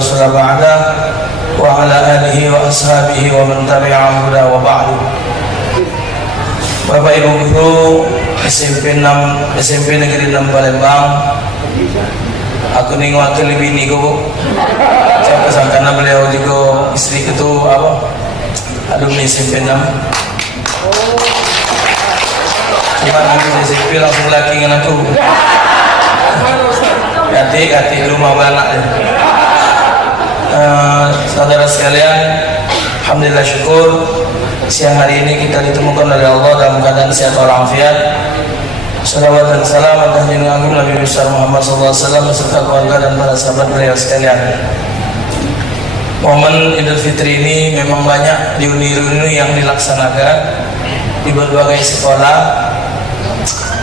rasul ba'da wa ala alihi wa ashabihi wa man tabi'ahu huda wa ba'du. Bapak Ibu guru SMP Negeri 6 Palembang, aku nih wakil bini ku. Saya kesangkana beliau juga istri itu alumni SMP 6. Gimana aku SMP langsung laki dengan aku. Hati rumah anak. Saudara sekalian, alhamdulillah syukur siang hari ini kita ditemukan oleh Allah dalam keadaan sehat walafiat. Salawat dan salam atas junjungan agung Nabi besar Muhammad SAW beserta keluarga dan para sahabat beliau sekalian. Momen Idul Fitri ini memang banyak reuni-reuni yang dilaksanakan di berbagai sekolah.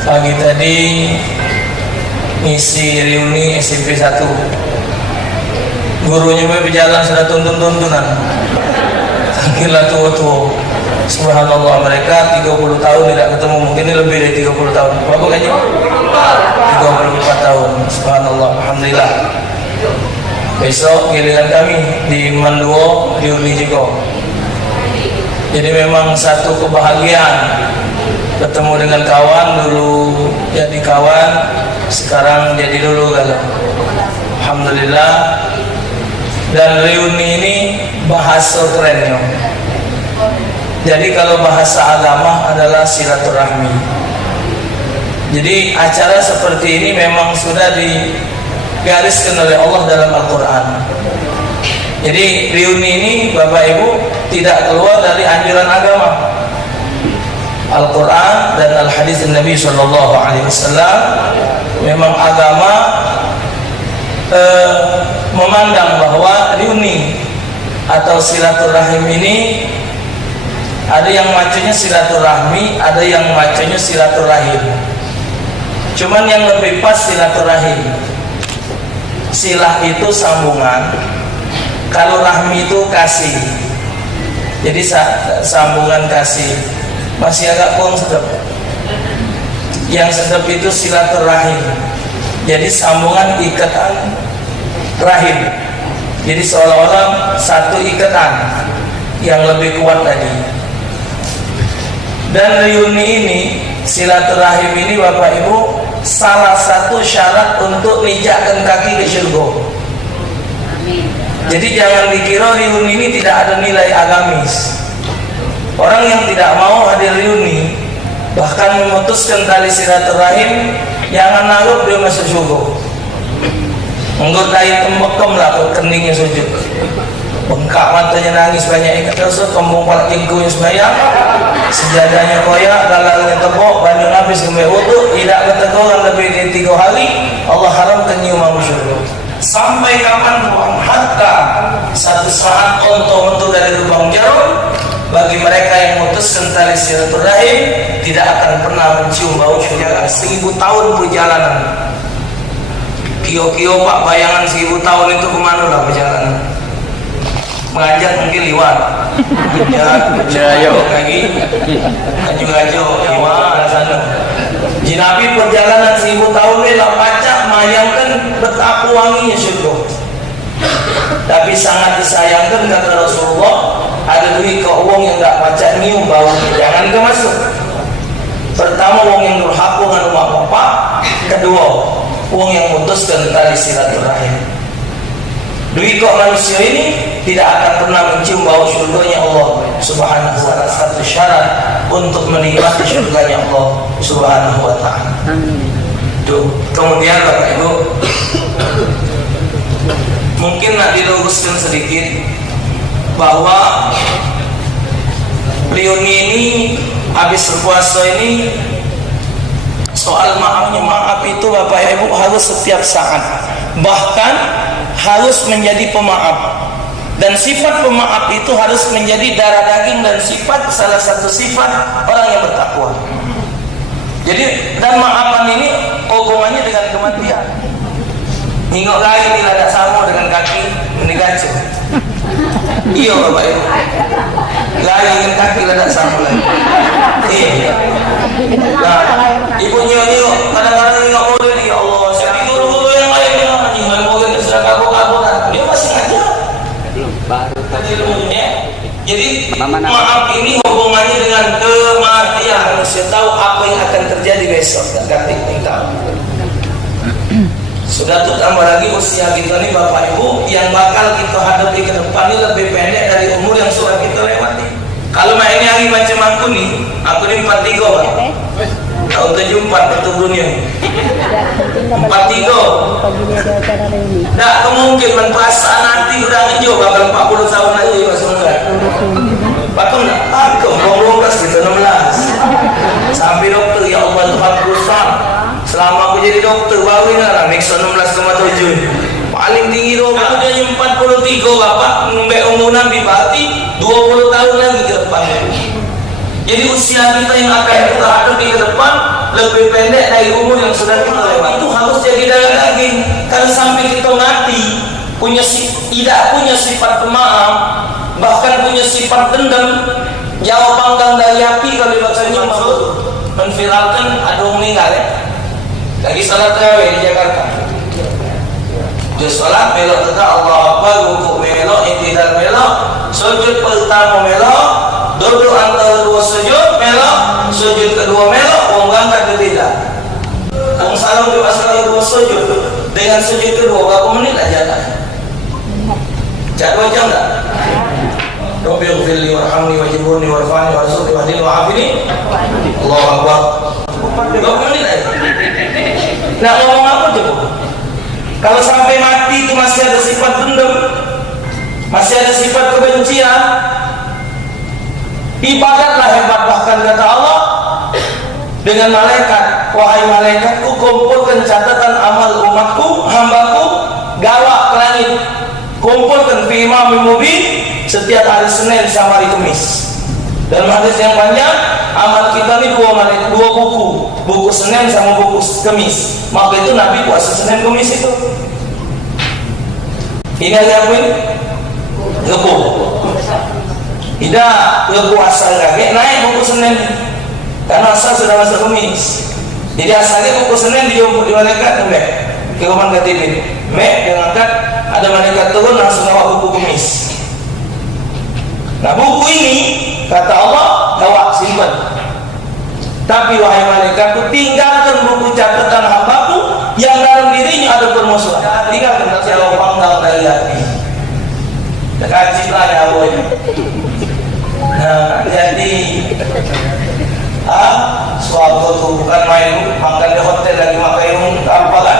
Pagi tadi ngisi reuni SMP 1, gurunya berjalan sudah tuntun-tuntunan, gila tua-tua. Subhanallah, mereka 30 tahun tidak ketemu, mungkin ini lebih dari 30 tahun. Berapa kayaknya? 34 tahun. Subhanallah, alhamdulillah. Besok giliran kami di Manduo reuni juga. Jadi memang satu kebahagiaan ketemu dengan kawan, dulu jadi kawan, sekarang jadi dulu galau. Alhamdulillah. Dan reuni ini bahasa kerennya. Jadi kalau bahasa agama adalah silaturahmi. Jadi acara seperti ini memang sudah digariskan oleh Allah dalam Al-Quran. Jadi reuni ini Bapak Ibu tidak keluar dari anjuran agama. Al-Quran dan Al-Hadis Nabi SAW memang agama memandang bahwa reuni atau silaturahim ini ada yang macamnya silaturahmi, ada yang macamnya silaturahim. Cuman yang lebih pas silaturahim. Silah itu sambungan, kalau rahmi itu kasih. Jadi sambungan kasih. Masih agak kurang sedap. Yang sedap itu silaturahim. Jadi sambungan ikatan rahim. Jadi seolah-olah satu ikatan yang lebih kuat tadi. Dan reuni ini, silaturahim ini Bapak Ibu salah satu syarat untuk nijakkan kaki ke surga. Jadi jangan dikira reuni ini tidak ada nilai agamis. Orang yang tidak mau hadir reuni, bahkan memutuskan tali silaturahim, jangan nanggup dia masuk surga. Anggota itu mekem lah keningnya sujud, bengkak matanya nangis banyak ikat tersebut, kembung palak kingkunya sembahyang, sejadahnya koyak, galalnya tebok, bandung habis kembali wudu, tidak keteguran lebih dari 3 hari, Allah haramkan nyium surga. Sampai kapan Tuhan? Hatta satu saat onto dari lubang jarum. Bagi mereka yang memutuskan tali silaturahim tidak akan pernah mencium bau surga. 1000 tahun perjalanan. Kio-kio Pak, bayangan 1000 tahun itu kemana lah perjalanan? Mengajar mungkin liwat. Mengajar lagi. Ajo-ajo gimana sana? Jinabi perjalanan 1000 tahun ini lah pacak bayangkan betapa wanginya surga. Tapi sangat disayangkan kata Rasulullah, ada duit ke uang yang tak pacak nyium bau, jangan ke masuk. Pertama uang yang durhaka dengan rumah bapak, kedua uang yang memutuskan tali silaturahim. Duit kok manusia ini tidak akan pernah mencium bau surganya Allah Subhanahu wa ta'ala. Satu syarat untuk menikmati surganya Allah Subhanahu wa ta'ala. Kemudian Bapak Ibu, mungkin nak diluruskan sedikit bahwa reuni ini habis berpuasa ini soal maaf itu Bapak Ibu harus setiap saat, bahkan harus menjadi pemaaf. Dan sifat pemaaf itu harus menjadi darah daging dan sifat salah satu sifat orang yang bertakwa. Jadi dan maafan ini hubungannya dengan kematian. Ningok lagi tidak ada sama dengan kaki ini gacu. Iya Bapak Ibu. Lagi dengan kaki tidak sama lagi. Iya. Nah, ibu nyiok kadang-kadang ningok model ya Allah. Saya guru-guru yang lain yang model sudah kabur-kabur. Dia masih ngaji. maaf ini hubungannya dengan kematian. Manusia tahu apa yang akan terjadi besok dan katik tahu. Sudah tambah lagi usia kita nih Bapak Ibu, yang bakal kita hadapi ke depan ini lebih pendek dari umur yang sudah kita lewati. Kalau ini hari macam aku nih 43 Pak. Tahun 74 betul dunia. 43. Tidak kemungkinan perasaan nanti udah ngejo bakal 40 tahun lagi Pak Saudara. Pakem enggak? Pakem, 12 kita 16. Sampai dokter, ya Allah Tuhan perusahaan. Selama aku jadi dokter baru ini lah Nixon 16,7 paling tinggi dong. Aku jadi 43 Bapak, sampai umur Nabi berarti 20 tahun lagi ke depan. Jadi usia kita yang akan kita hadapi ke depan lebih pendek dari umur yang sudah kita lewati. Itu harus jadi darah daging. Kalau sampai kita mati tidak punya sifat pemaaf, bahkan punya sifat dendam, jauh panggang dari api kalau bacanya maksud menviralkan ada orang meninggal ya. Lagi salat tarawih di Jakarta. Dia salat belok tegak Allah Akbar, rukuk belok, i'tidal belok, sujud pertama belok, duduk antara dua sujud belok, sujud kedua belok, ngangkat ke lidah. Wong salam di antara dua sujud dengan sujud kedua berapa menit aja kan? Jak 2 jam tak? Rabbi ighfirli warhamni wajburni warfa'ni warzuqni wahdini wa'afini. Allahu Akbar. Berapa menit aja? Nak ngomong apa coba? Kalau sampai mati itu masih ada sifat dendam, masih ada sifat kebencian, ibadatlah hebat. Bahkan kata Allah dengan malaikat, wahai malaikatku, kumpulkan catatan amal umatku, hambaku, gawak ke langit, kumpulkan fi imamin mubin setiap hari Senin sama hari Kamis. Dalam hadis yang panjang, amal kita ini dua buku Senin sama buku Kamis. Maka itu Nabi puasa Senin Kamis itu. Ini apa ini? Rebu. Tidak rebu asal lagi naik buku Senin. Karena asal sudah masuk Kamis. Jadi asalnya buku Senin dijemput di malaikat Mek. Kiriman ke TV. Mek yang angkat ada malaikat turun langsung bawa buku Kamis. Nah buku ini kata Allah bawa simpan. Tapi wahai malaikatku, tinggalkan buku catatan hambaku yang dalam dirinya ada permusuhan. Tinggalkan jauh panggang dari hati. Dekati lah ya boy. Nah jadi suatu tuh bukan main makan di hotel lagi makan apa kan?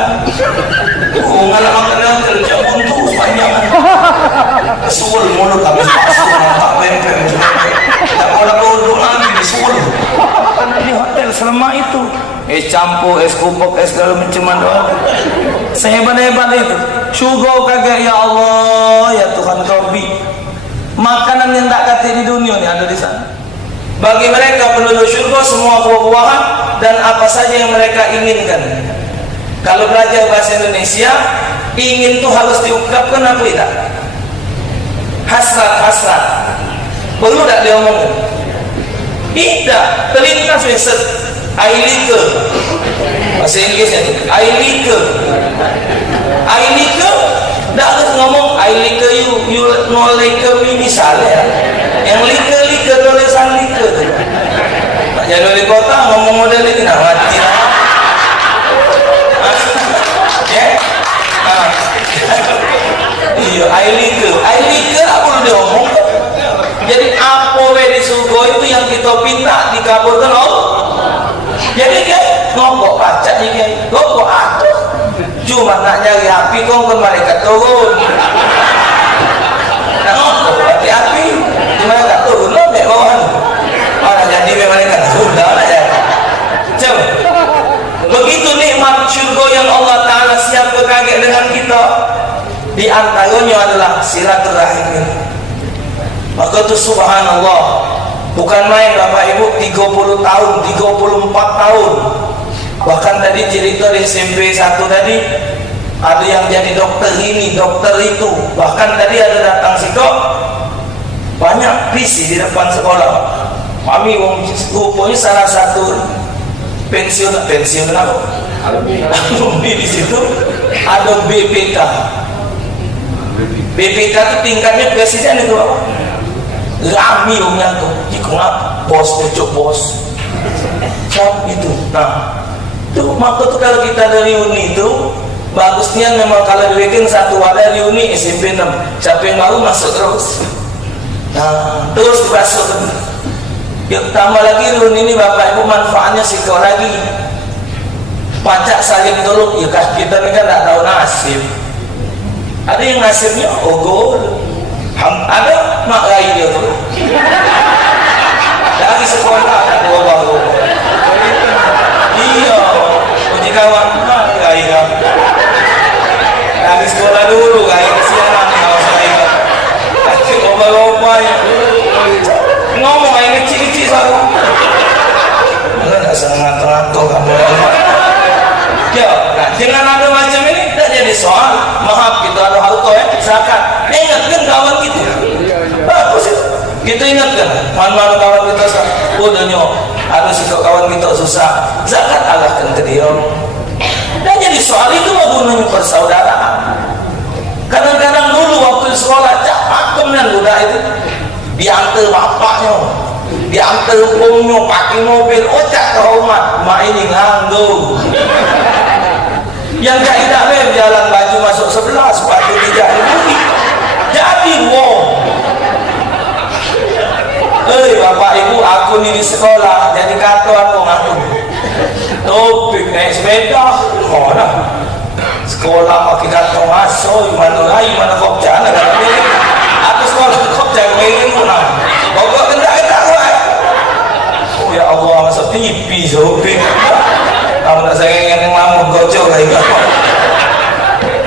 Nggak makan di hotel jauh untuk panjang. Suul mulut kami masuk nampak pempek. Tak boleh kodok lagi suul. Karena di hotel selama itu es campur, es kupok, es segala macam doang. Sehebat-hebat itu syukur kagak ya Allah ya Tuhan Rabbi. Makanan yang tak kata di dunia ini ada di sana. Bagi mereka penduduk syurga semua buah-buahan dan apa saja yang mereka inginkan. Kalau belajar bahasa Indonesia, ingin tuh harus diungkapkan apa tidak? Hasrat. Perlu tak diomongin? Tidak, terlintas besar. I like. Bahasa Inggrisnya itu I like. Tak harus ngomong I like you no like me misalnya. Yang like tulisan like. Pak jadi wali kota ngomong model ini nak mati. Iya I like apa udah ngomong. Jadi apa di surga itu yang kita minta dikabulkan Allah. Jadi kan ngokok pacaknya kan, ngokok atuh. Cuma nak nyari api kong ke malaikat turun. Nak ngokok mati api, di malaikat turun lo mek bawahan. Mana jadi malaikat turun dah nak jadi. Coba. Begitu nikmat syurga yang Allah Taala siapkan kaget dengan kita. Di antaranya adalah silaturahim. Maka itu subhanallah, bukan main Bapak Ibu 30 tahun, 34 tahun. Bahkan tadi cerita di SMP 1 tadi ada yang jadi dokter ini, dokter itu. Bahkan tadi ada datang situ banyak visi di depan sekolah. Kami rupanya salah satu pensiun apa? Alumni di situ ada BPK. BPK itu tingkatnya presiden itu apa? Rami umnya tuh, jika bos cocok bos. Siapa itu? Nah, tuh maka tuh kalau kita dari uni itu bagusnya memang kalau dibikin satu wadah reuni SMP 6. Siapa yang baru masuk terus. Nah, terus dibasuh. Ya, tambah lagi reuni ini Bapak Ibu manfaatnya sikau lagi. Pajak saling tolong, ya kan kita ini kan tak tahu nasib. Ada yang nasibnya ogol, ada mak lainnya tuh. Dari sekolah ada bawa. Iya, uji kawan mak lainnya. Dari sekolah dulu kayak kesianan kalau saya. Kasih obat-obat ngomong kayak kecil-kecil selalu. Enggak ada sengat-ngantuk kamu. Ya, nah, dengan ada macam ini tidak jadi soal. Maaf, kita ada harta zakat. Ingatkan kawan kita. Bagus itu. Kita ingatkan. Mana kawan kita udah nyok. Harus ikut kawan kita susah. Zakat alahkan ke dia. Dan jadi soal itu gunanya persaudaraan. Kadang-kadang dulu waktu sekolah pakem dan budak itu diantar bapaknya, diantar umumnya pakai mobil, ocak ke rumah, mak ini nganggur. Yang tidak lem jalan baju masuk 11, sepatu 3.000. Jadi wow. Bapak Ibu, aku nih di sekolah jadi kartuan kok aku. Topik naik sepeda, mana? Sekolah pakai kartu masuk, mana kok jalan? Aku sekolah kok jalan ini mana? Pokok kendak oh ya Allah, masuk TV sopik. Kamu tak sayang yang lamun gojol lagi.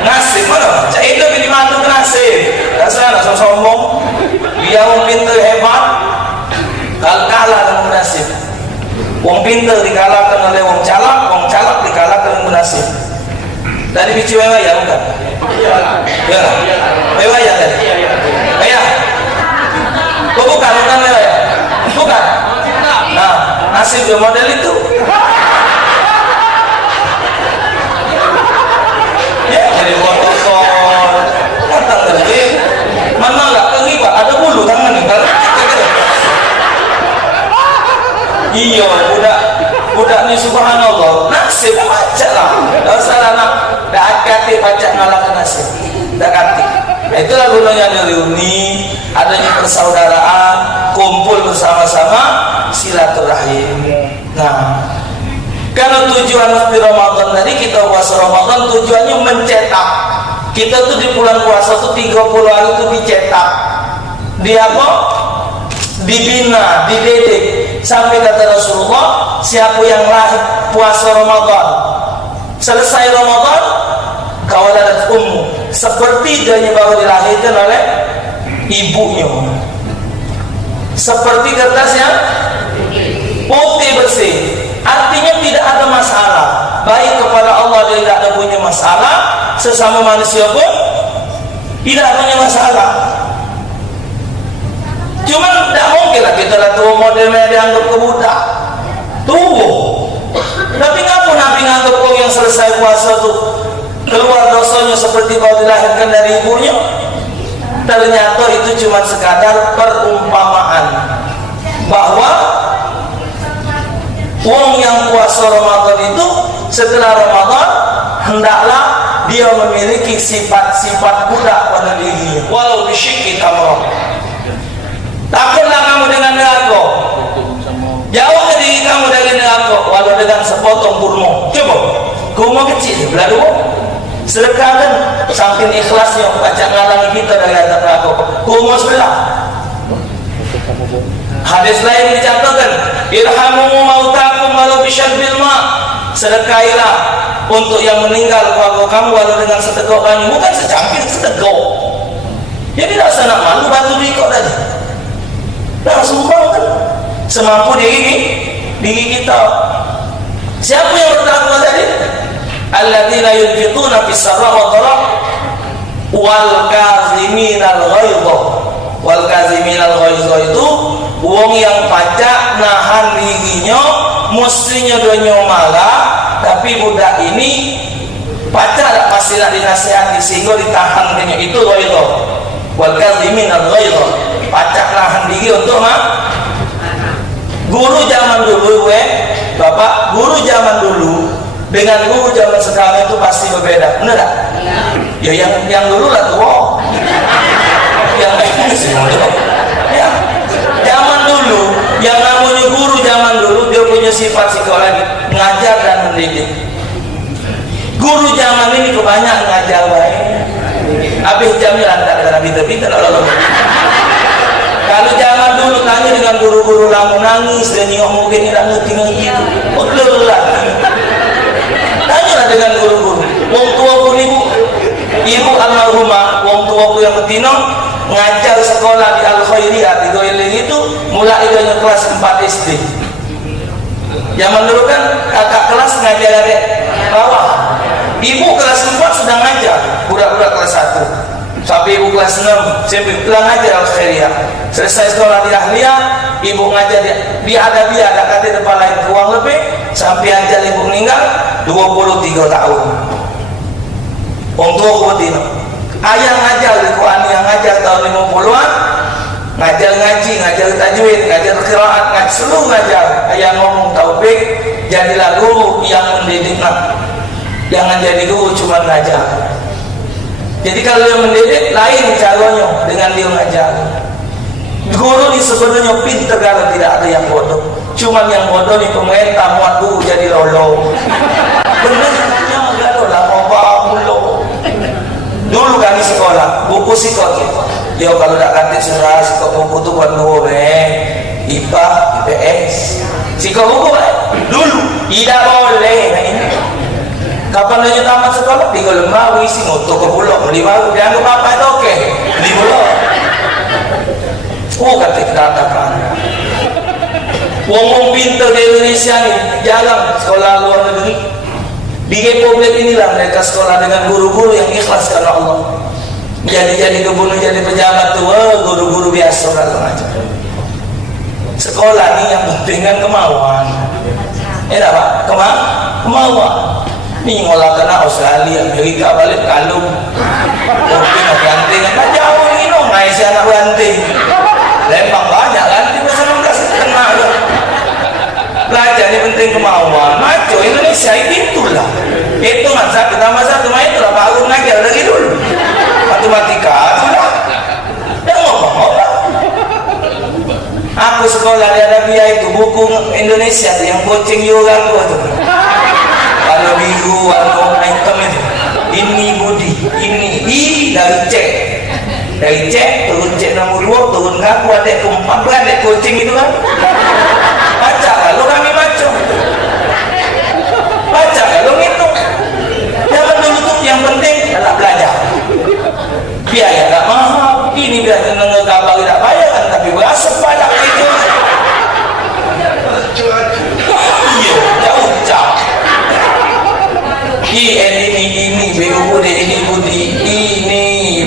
Nasib mana? Cak itu pilih mantu nasib. Tak salah nak sombong. Dia orang pintar hebat, kalah dengan nasib. Orang pintar dikalahkan oleh orang calak dikalahkan dengan nasib. Tadi bici wewaya bukan? Ya, wewaya tadi. Ya, bukan wewaya. Bukan. Nah, nasib dia model itu. Jadi botol datang dari mana nggak keribat ada bulu tangan nih kalau iya budak nih subhanallah nasib baca lah tak salah nak dah hati baca ngalahkan nasib dah hati. Itulah gunanya reuni, adanya persaudaraan, kumpul bersama-sama, silaturahim. Nah, kalau tujuan di Ramadan tadi kita puasa Ramadan tujuannya mencetak. Kita tuh di bulan puasa tuh 30 hari itu dicetak. Di apa? Dibina, dididik. Sampai kata Rasulullah, siapa yang lahir puasa Ramadan, selesai Ramadan, kawaladat ummu, seperti dia baru dilahirkan oleh ibunya. Seperti kertas yang putih bersih. Artinya tidak ada masalah. Baik kepada Allah dia tidak ada punya masalah, sesama manusia pun tidak punya masalah. Cuman tidak mungkin lah kita lihat tua modelnya dianggap kebudak. Tua. Tapi ngapa Nabi nganggap orang yang selesai puasa tuh keluar dosanya seperti baru dilahirkan dari ibunya? Ternyata itu cuma sekadar perumpamaan bahwa orang yang puasa Ramadan itu setelah Ramadan hendaklah dia memiliki sifat-sifat budak pada dirinya walau bisyikki tamrah. Takutlah kamu dengan neraka, jauh ke diri kamu dari neraka walau dengan sepotong kurma. Coba kurma kecil belah dua sedekahkan saking ikhlasnya baca ngalangi kita dari azab neraka. Kurma sebelah. Hadis lain dicatatkan, irhamu mautakum walau bisyarbil ma. Sedekailah untuk yang meninggal keluarga kamu walau dengan seteguk kayu, bukan secangkir seteguk. Jadi tak sana malu batu diikut tadi. Nah, sumbangkan semampu diri kita. Siapa yang bertakwa tadi? Alladzina yunfiquna fis sarra wa dharra wal kaziminal ghaidha. Wal kaziminal ghaidha itu wong yang pacak nahan dirinya, mestinya dunia malah, tapi budak ini pacak pasti nak dinasihati sehingga ditahan, itu ghaidha. Wal kaziminal ghaidha. pacak lahan diri untuk guru zaman dulu, bapak, guru zaman dulu dengan guru zaman sekarang itu pasti berbeda, bener gak? Ya yang dulu lah tuh, yang ya, zaman dulu yang namanya guru zaman dulu dia punya sifat psikologi ngajar dan mendidik. Guru zaman ini kebanyakan ngajar baik, habis jamnya antara pinter-pinter loh. Kalau zaman dulu tanya dengan guru-guru lama nangis dan nyok mungkin tidak ngerti gitu, betul lah. Tanyalah dengan guru-guru. Wong tua pun ibu almarhumah, wong tua pun yang betina ngajar sekolah di Al Khairiyah di Goiling itu mulai dari kelas 4 SD. Zaman dulu kan kakak kelas ngajar dari bawah, ibu kelas 4 sedang ngajar budak-budak kelas 1 sampai ibu kelas 6 sampai pulang ngajar Al Khairiyah. Selesai sekolah di Ahliyah, ibu ngajar di Adabiyah, ada kata depan lain uang lebih sampai ajar ibu meninggal 23 tahun. Wong tua ku betina. Ayah ngajar di Quran yang ngajar tahun 50-an, ngajar ngaji, ngajar tajwid, ngajar qiraat, ngajar seluruh ngajar. Ayah ngomong taufik, jadilah guru yang mendidik. Jangan jadi guru cuma ngajar. Jadi kalau dia mendidik lain caranya dengan dia ngajar. Guru ini sebenarnya pintar kalau tidak ada yang bodoh. Cuma yang bodoh nih pemerintah muat guru jadi lolo. Benar yang gaduh lah mau mulu. Dulu kami sekolah buku psikologi. Dia kalau tak kantin surah psikologi buku tu buat dua IPA, IPS. Psikologi dulu tidak boleh. Kapan dia tamat sekolah? 3 lembar isi motor ke pulau beli baru. Dia anggap apa itu oke? Beli pulau. Oh kata katakan. Wong pintar di Indonesia ni jarang sekolah luar negeri. Di Republik inilah mereka sekolah dengan guru-guru yang ikhlas karena Allah. Jadi gubernur, jadi pejabat tu, guru-guru biasa orang aja. Sekolah ni yang penting kan kemauan. Tak pak? Kemauan. Ni ngolah kena Australia, Amerika balik kalung. Mungkin nak ganting, nak jauh ni no, Malaysia nak ganting. Lembang banyak ganting, masa nak kasih kena je. Belajar ni penting kemauan. Maco Indonesia itulah. Itu masa tambah satu itulah baru ngajar dari dulu. Matematika itulah. Dan ngomong-ngomong. Aku sekolah di Arabia itu buku Indonesia yang coaching yoga tu. Kalau biru warna hitam itu. Ini budi, ini I dari C turun C nomor 2 turun ngaku ada keempat ada coaching itu kan. Baca kalau kami baca kalau ngitung. Jangan dulu tuh yang penting adalah belajar. Biaya gak mahal, ini biar ngegabal tidak bayar kan, tapi berasa pada itu. Iya, jauh. Ini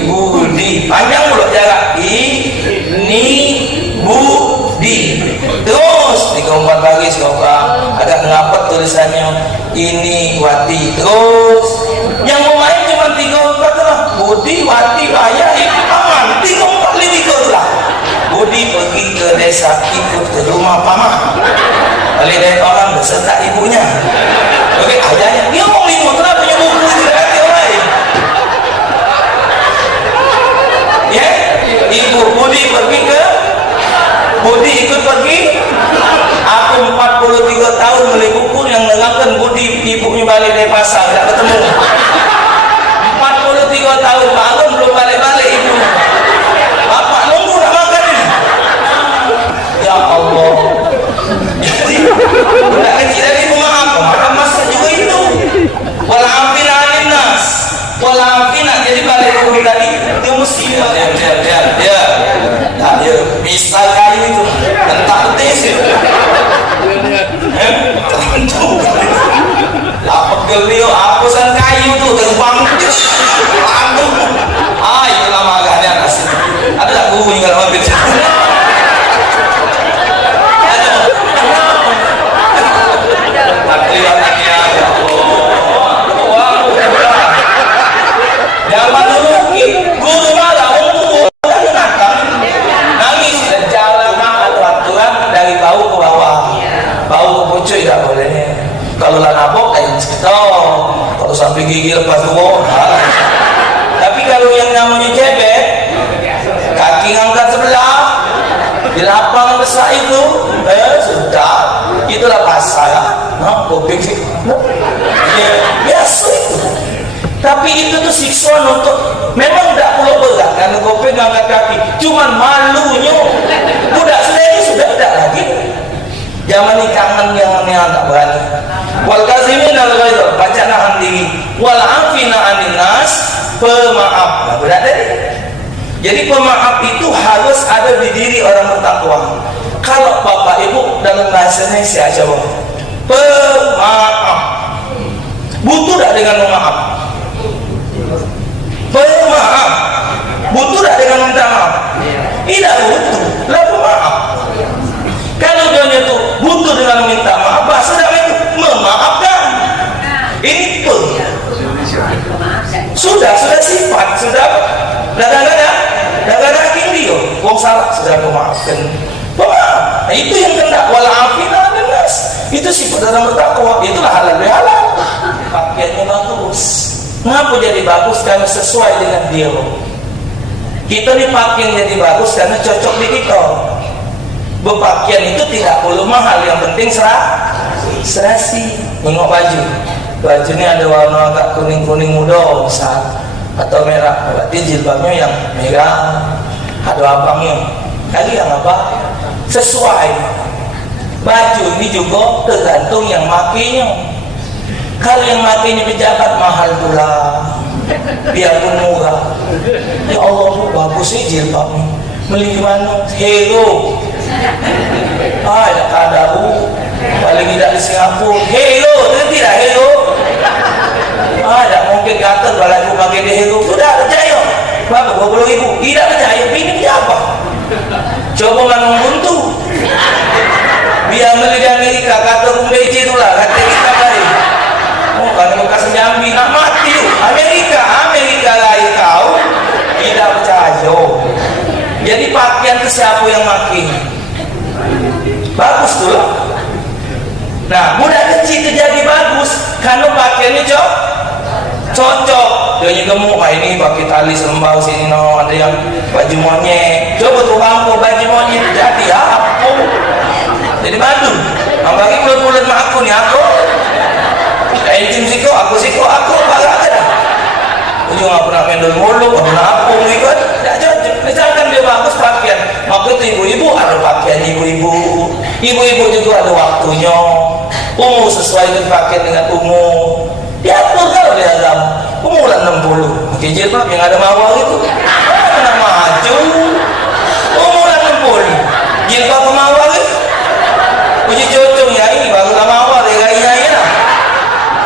budi panjang mulut jarak ini budi terus 3-4 baris agak ngapet tulisannya ini wati terus yang mau main cuma 3-4 lah budi wati raya itu aman 3-4 liliko lah budi pergi ke desa ikut ke rumah paman oleh dari orang beserta ibunya. Oke, ayahnya dia mau lima kenapa punya buku tidak ada yang lain ya ibu Budi ikut pergi. Aku 43 tahun beli buku yang mendengarkan Budi ibunya balik dari pasar tidak ketemu 43 tahun bangun belum balik-balik ibu bapak nunggu nak makan ini. Ya Allah jadi budak kecil tadi maaf cuy tak boleh. Kalau lah nabok lain cerita, kalau sampai gigi lepas tubuh. Tapi kalau yang namanya jebet, kaki ngangkat sebelah, di lapangan besar itu, sudah, itulah pasal. Nah, kopi sih, biasa itu. Tapi itu tuh siksa untuk, memang tidak perlu berat karena kopi ngangkat kaki, cuman malunya, budak sudah tidak lagi. Zaman ini kangen yang tak berani. Wal kazimin al ghaidh, baca nahan diri. Wal afina anin nas, pemaaf. Nah, berat tadi. Jadi pemaaf itu harus ada di diri orang bertakwa. Kalau bapak ibu dalam bahasa Indonesia coba, pemaaf. Butuh tak dengan memaaf? Pemaaf. Butuh tak dengan minta maaf? Tidak butuh. Lah pemaaf. Kalau dia itu butuh dengan minta maaf, sudah itu memaafkan. Ini pun sudah sifat, sudah dadah dia, wong salah sudah memaafkan. Pemaaf. Nah, itu yang kena wala afina nas. Itu sifat dalam bertakwa. Itulah halal bihalal. Pakaiannya bagus. Ngapa jadi bagus? Karena sesuai dengan dia. Kita nih pakaian jadi bagus karena cocok di kita. Berpakaian itu tidak perlu mahal, yang penting serasi. Tengok baju ini ada warna agak kuning muda besar atau merah, berarti jilbabnya yang merah, ada abangnya kali yang apa sesuai. Baju ini juga tergantung yang makainya. Kalau yang makainya pejabat mahal pula, biarpun murah. Ya Allah, bagus sih jilbabnya, beli di mana? Hero. Ada kadaru paling tidak di Singapura. Hero, tidak hero. Ada mungkin kata kalau aku pakai dia hero, sudah percaya. Berapa? 20.000. Tidak percaya. Ini siapa? Coba manung buntu. Biar beli di Amerika, kata Rumbeci itulah, kata kita kali. Oh, kalau bekas Jambi nak mati. Amerika lain kau. Tidak percaya. Jadi pakaian itu siapa yang makin? Bagus tuh lah. Nah, budak kecil itu jadi bagus karena pakaiannya cocok. Dia gemuk, ini pakai tali selembau sini, ada yang baju monyet. Coba tuh kamu baju monyet jadi apa? Jadi badu. Bagi bulan-bulan mak aku nih aku. Engine aku bagai aja. Ujung nggak pernah mendol mulu, nggak pernah apa ikut. Tidak cocok. Misalkan dia bagus pakaian, maka itu ibu-ibu ada pakaian ibu-ibu juga ada waktunya. Umur sesuai dengan pakaian dengan umur. Diatur kalau di agama. Umuran 60, pakai jilbab yang ada mawar itu. Mana maju? Umuran 60, jilbab mawar itu. Uji cocok ya ini baru mawar dia gaya lah.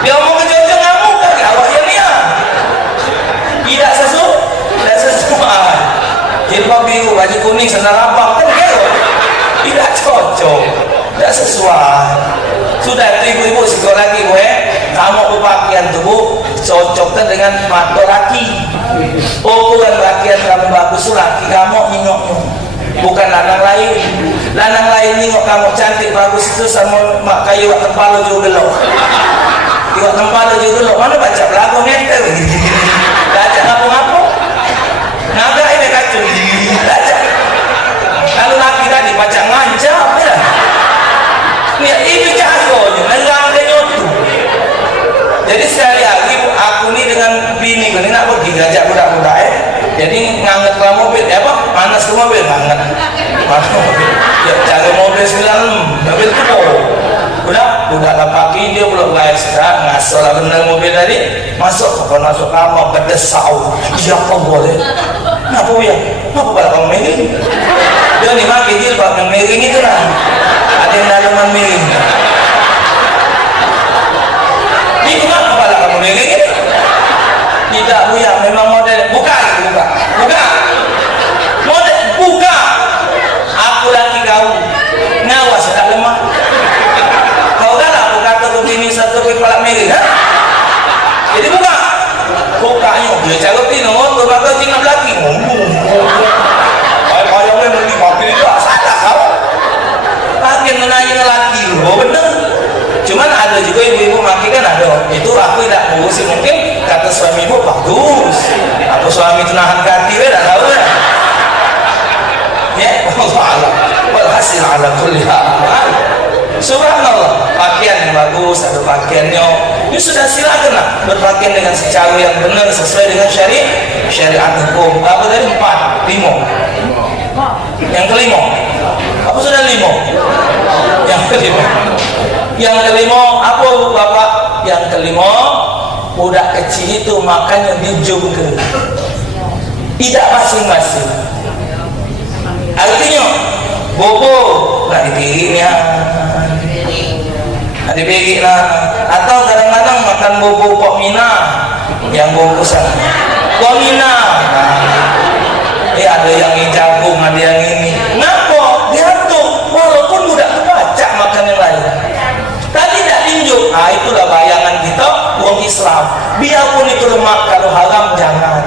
Dia mau kecocok ngamuk kan? Awaknya dia. Tidak sesuai. Jilbab biru, baju kuning, sandal abang kan gitu. Tidak cocok, tidak sesuai. Sudah itu ibu-ibu sekolah lagi kamu berpakaian tubuh cocokkan dengan mata laki. Ukuran pakaian kamu bagus, laki kamu nengok, bukan lanang lain. Lanang lain nengok kamu cantik bagus itu sama mak kayu tempalo juga belok. Iwak tempalo juga belok. Mana baca belakang ngeter? Baca ngapa-ngapa? Naga ini kacau. Baca. Kalau laki tadi baca ngancam ya. Nih ini jagonya, nengang kenyotu. Jadi sekali lagi aku ini dengan bini ini nak pergi ngajak budak-budak jadi nganget ke mobil panas ke mobil nganget ya, jaga mobil 9 mobil tuh udah pagi dia belum guys ngasol lah bener mobil tadi masuk kamar berdesau iya kok boleh kenapa ya kenapa pada kamu miring dia nih pakai jilbab yang miring itu lah ada yang dalaman miring ini kenapa pada kamu miring itu tidak bu ya memang model buka model buka aku lagi kau ngawas tidak lemah kau kan aku kata begini satu kepala miring jadi bukanya dia cagotin motor bakal tinggal lagi kalau memang di mobil itu salah kau lagi menanya lagi loh bagus. Apa suami itu nahan hati tak tahu kan? Ya, Allah. Walhasil ala kulli hal. Subhanallah, pakaian yang bagus, ada pakaiannya. Ini sudah silakan lah berpakaian dengan secara yang benar sesuai dengan syariat hukum. Apa tadi? 4, 5. Yang kelima, apa sudah 5? Yang kelima. Yang kelima apa Bapak? Yang kelima, budak kecil itu makan yang dijungkir, tidak masing-masing. Artinya bobo nggak dipikirnya, nggak dipikirnya. Atau kadang-kadang makan bobo pok mina yang bungkusan pok mina. Ada yang jagung, ada yang ini. Ngapa? Diatur. Walaupun budak itu baca makan yang lain. Tadi tidak tinjuk. Itulah bayangan kita uang Islam. Biarpun itu lemak, kalau haram jangan.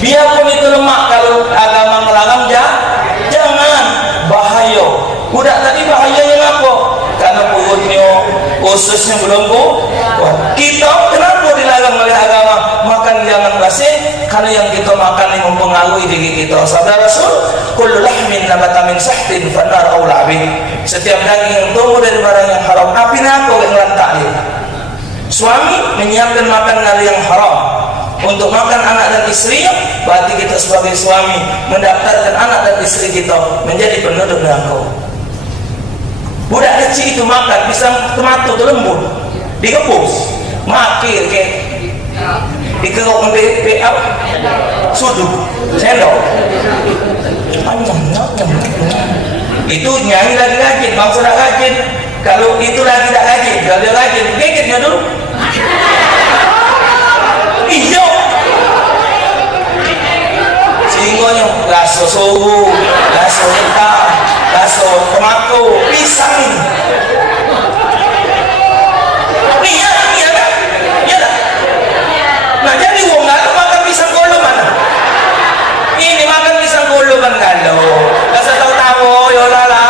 Biarpun itu lemak, kalau agama melarang jangan. Bahaya. Budak tadi bahayanya apa? Karena perutnya, ususnya belum kuat. Kita kenapa dilarang oleh agama? Makan jangan basi, karena yang kita makan ini mempengaruhi diri kita. Sabda Rasul, kullu lahmin nabata min sahtin fanar aula bih. Setiap daging yang tumbuh dari barang yang haram, api neraka yang lantak dia. Suami menyiapkan makan dari yang haram untuk makan anak dan istrinya, berarti kita sebagai suami mendaftarkan anak dan istri kita menjadi penduduk neraka. Budak kecil itu makan pisang tomato itu lembut, dikepus, makir ke, dikerok ke apa? Sudut, sendok. Itu nyanyi lagi rajin, bangsa dah rajin. Kalau itu lagi tak rajin, kalau dia rajin, gigitnya dulu. Hijau. Singonya, laso sohu, laso hitam, laso tomato, pisang ini. Iya kan? Iya tak? Nah jadi wong nggak makan pisang kolo mana? Ini makan pisang kolo kan kalau. Kasih tahu yolala.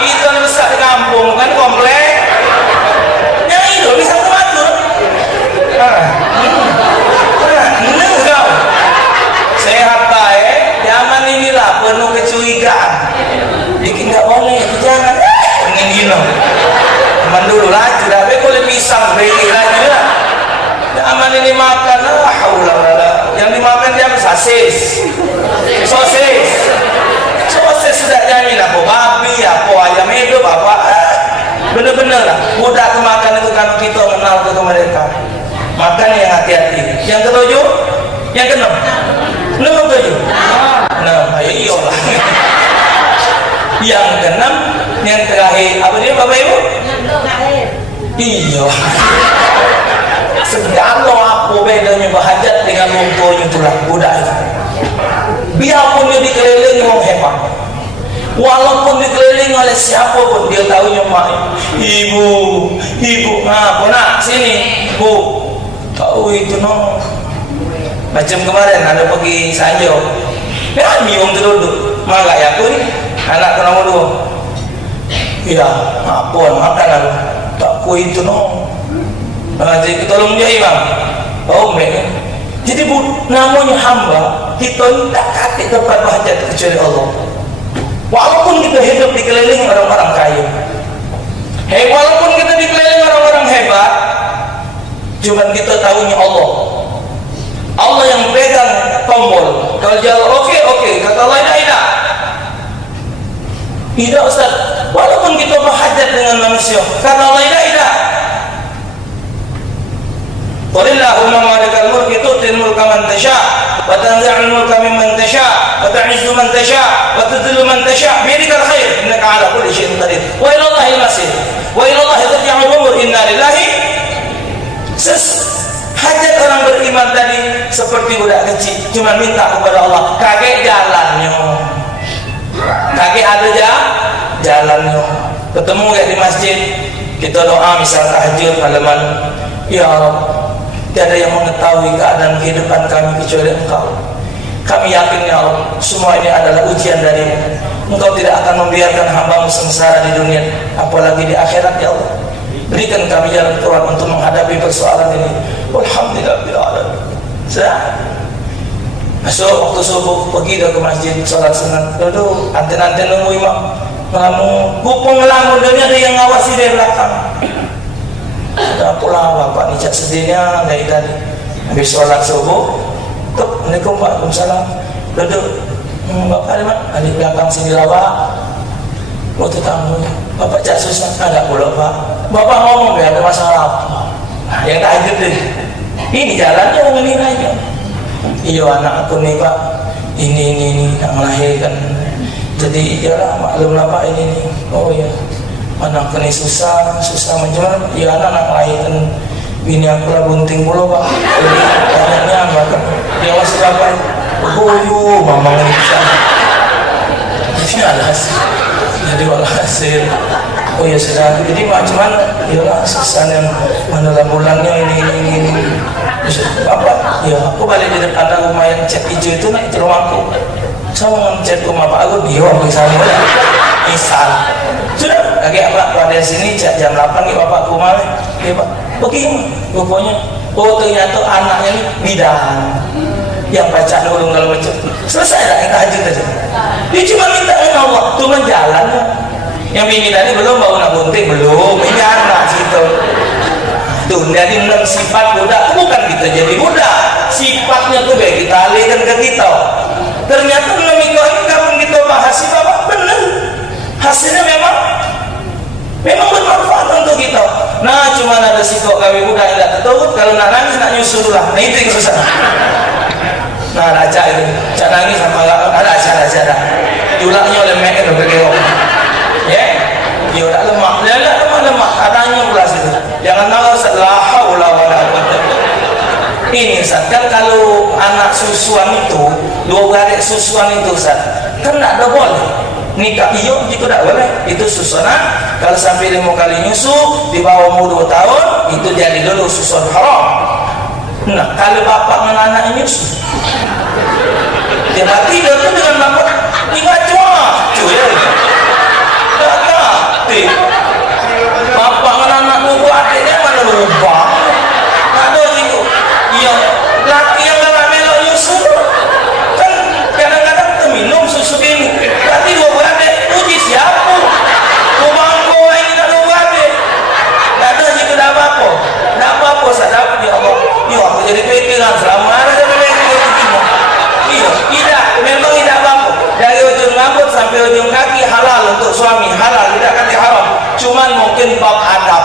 Itu yang besar di kampung kan komplek. Yang itu pisang tomato. Enggak. Sehat baik. Zaman inilah penuh kecurigaan. Bikin nggak boleh, jangan. Pengen gino. Teman dulu lagi, tapi kalau pisang beli lagi lah. Zaman ini makan, yang dimakan dia sosis, sosis sudah jamin apa babi, apa ayam hidup, apa bener-bener lah. Budak itu makan itu kan kita kenal ke mereka. Makan yang hati-hati. Yang ketujuh, yang keenam, nomor 7. Nah, iyalah. Yang keenam, yang terakhir, apa dia Bapak Ibu? Iya. Segala apa bedanya berhajat dengan mempunyai tulang budak itu. Biarpun dia dikelilingi orang hebat, walaupun dikelilingi oleh siapapun, dia tahunya mak, ibu, apa nak sini, bu, tahu itu no. Macam kemarin ada pergi Sanjo, ya miung duduk, malah ya aku ni, anak nomor 2. Iya, apa makan tak ku itu no. Jadi tolong dia imam. Oh mereka. Jadi namanya hamba, kita tak kati tempat berhajat kecuali Allah. Walaupun kita hidup dikelilingi orang-orang kaya, walaupun kita dikelilingi orang-orang hebat, cuma kita tahunya Allah. Allah yang pegang tombol. Kalau jawab oke, kata Allah tidak. Tidak Ustaz. Walaupun kita berhajat dengan manusia, kata Allah tidak. Qulillahumma malikal mulki tu'til mulka man tasha wa tanzi'ul mulka mimman tasha wa tu'izzu man tasha wa tudhillu man tasha bi yadikal khair innaka 'ala kulli syai'in qadir wa ila Allahil masir wa ila Allahi turja'ul umur inna lillahi. Hajat orang beriman tadi seperti budak kecil, cuma minta kepada Allah, kakek jalannya, kakek ada jalannya. Ketemu kayak di masjid, kita doa misal tahajud malam-malam, ya Allah, tiada yang mengetahui keadaan kehidupan kami kecuali Engkau. Kami yakin ya Allah, semua ini adalah ujian darimu. Engkau tidak akan membiarkan hamba-Mu sengsara di dunia, apalagi di akhirat ya Allah. Berikan kami jalan keluar untuk menghadapi persoalan ini. Alhamdulillah. Sudah. Masuk waktu subuh, pergi dah ke masjid, sholat sunat. Duduk, anten-anten nunggu imam. Ngelamun, gupung ngelamun, dan ada yang ngawasi dari belakang. Sudah pulang, bapak nicak sedihnya dari tadi. Habis sholat subuh, tuk, Assalamualaikum Pak, Waalaikumsalam. Duduk, bapak ada mana? Di belakang sini lawak. Waktu tamu, bapak cak susah, ada pula Pak. Bapak ngomong, ya ada masalah apa? Nah, yang tak deh. Ini jalannya mengenai. Iya anak aku nih Pak, ini nak melahirkan. Jadi iyalah maklumlah Pak ini nih. Oh ya, anak aku nih susah macam mana? Iya anak nak melahirkan. Bini aku lah bunting mulu Pak. Jadi banyaknya bahkan dia masih Bapak. Oh mama ini bisa. Ini alhasil. Jadi walhasil. Oh ya sudah. Jadi macam mana? Iyalah susah yang mana bulannya ini. Bapak, ya aku balik di depan rumah yang cat hijau itu naik ke rumahku. Sama ngecat rumah Pak Agung, dia waktu sana misal. Sudah, lagi apa? Pada sini jam 8 ke Bapak ke rumah. Ya Pak, begini pokoknya. Oh ternyata anaknya ini bidan. Yang baca dulu kalau macam. Selesai lah yang tahajud aja. Dia cuma minta Allah, cuma jalan. Yang bini tadi belum bau nak bunting belum. Ini anak situ. Tuh, dari 6 sifat budak bukan kita jadi budak, sifatnya tuh baik kita alihkan ke kita. Ternyata 6 itu ini kapan kita bahas sih Bapak benar, hasilnya memang bermanfaat untuk kita. Nah cuma ada sikap kami budak yang tidak tertutup, kalau nak nangis nak nyusul lah, nah itu yang susah. Nah raja itu, cak nangis sama ada acara diulangnya oleh mereka udah bergerak, ya. Ya udah lemak, katanya pulas itu. Jangan tahu la haula wala quwwata. Ini Ustaz, kan kalau anak susuan itu, dua beradik susuan itu Ustaz, kan tidak boleh nikah. Iyo itu tidak boleh. Itu susunan kalau sampai 5 kali nyusu di bawah umur 2 tahun itu jadi dulu susuan haram. Nah, kalau bapak dengan anak nyusu, dia mati dia tuh dengan bapak tinggal cuy. Bapak dengan anak buku adiknya mana berubah? Ada gitu. Iya, laki yang gak melok nyusu kan kadang-kadang terminum susu ini. Tapi dua beradik uji siapa? Bangko ini tak dua beradik. Tak ada jika dah apa-apa. Tak apa-apa sadap ya Allah. Ya aku jadi pikiran selama ada iya, tidak, memang tidak apa-apa. Dari ujung rambut sampai ujung kaki halal untuk suami, halal, tidak kata haram. Cuman mungkin bab adab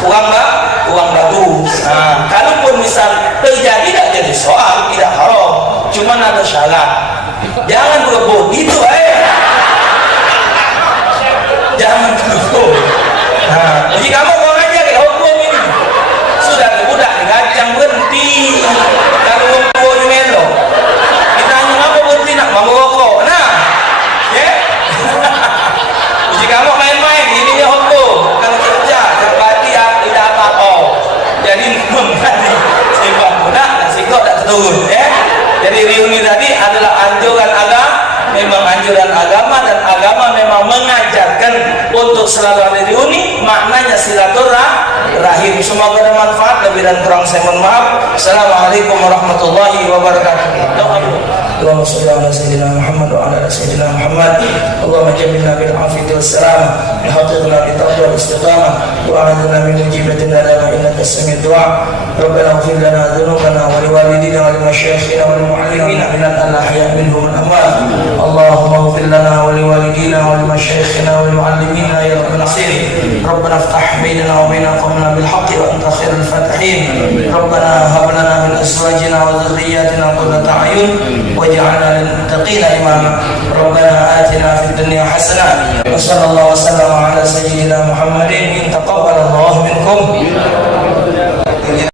kurang bagus. Nah, kalaupun misal terjadi tidak jadi soal, tidak haram. Cuman ada syarat. Jangan berebut, itu jangan berebut. Nah, jadi kamu mau aja ke hukum ini. Sudah budak digajang berhenti. Kalau hukum ini melo. Ditanya apa berhenti nak mau rokok. Nah, ya. Jadi kamu main-main ini dia hukum. Kalau kerja berarti tidak apa-apa. Jadi mengenai sifat budak dan sikap tak turun, ya. Jadi reuni tadi adalah anjuran agama. Memang anjuran agama dan agama memang mengajarkan untuk selalu ada reuni, maknanya silaturahim. Semoga ada manfaat, lebih dan kurang saya mohon maaf. Assalamualaikum warahmatullahi wabarakatuh. Allahumma shalli ala sayyidina Muhammad wa ala sayyidina Muhammad. Allahumma jamilna bil afiyati was salam, haqqina bi taqwa wal istiqamah, wa a'udna min mujibatin nadama innaka sami'ud du'a. Rabbana ighfir lana dhunubana wa liwalidina wa limashayikhina wa limu'allimina minal ahya'i minhum wal amwat. Allahumma ighfir lana wa liwalidina wa limashayikhina wa limu'allimina ya rabbal alamin. Rabbana iftah bainana wa bain qawmina bil haqqi wa anta khairul fatihin. Rabbana hab lana min azwajina wa dhurriyyatina qurrata a'yun waj'alna lil muttaqina imama. Rabbana atina fid dunya hasanah wa sallallahu wa sallama ala sayyidina Muhammadin. Taqabbalallahu minkum.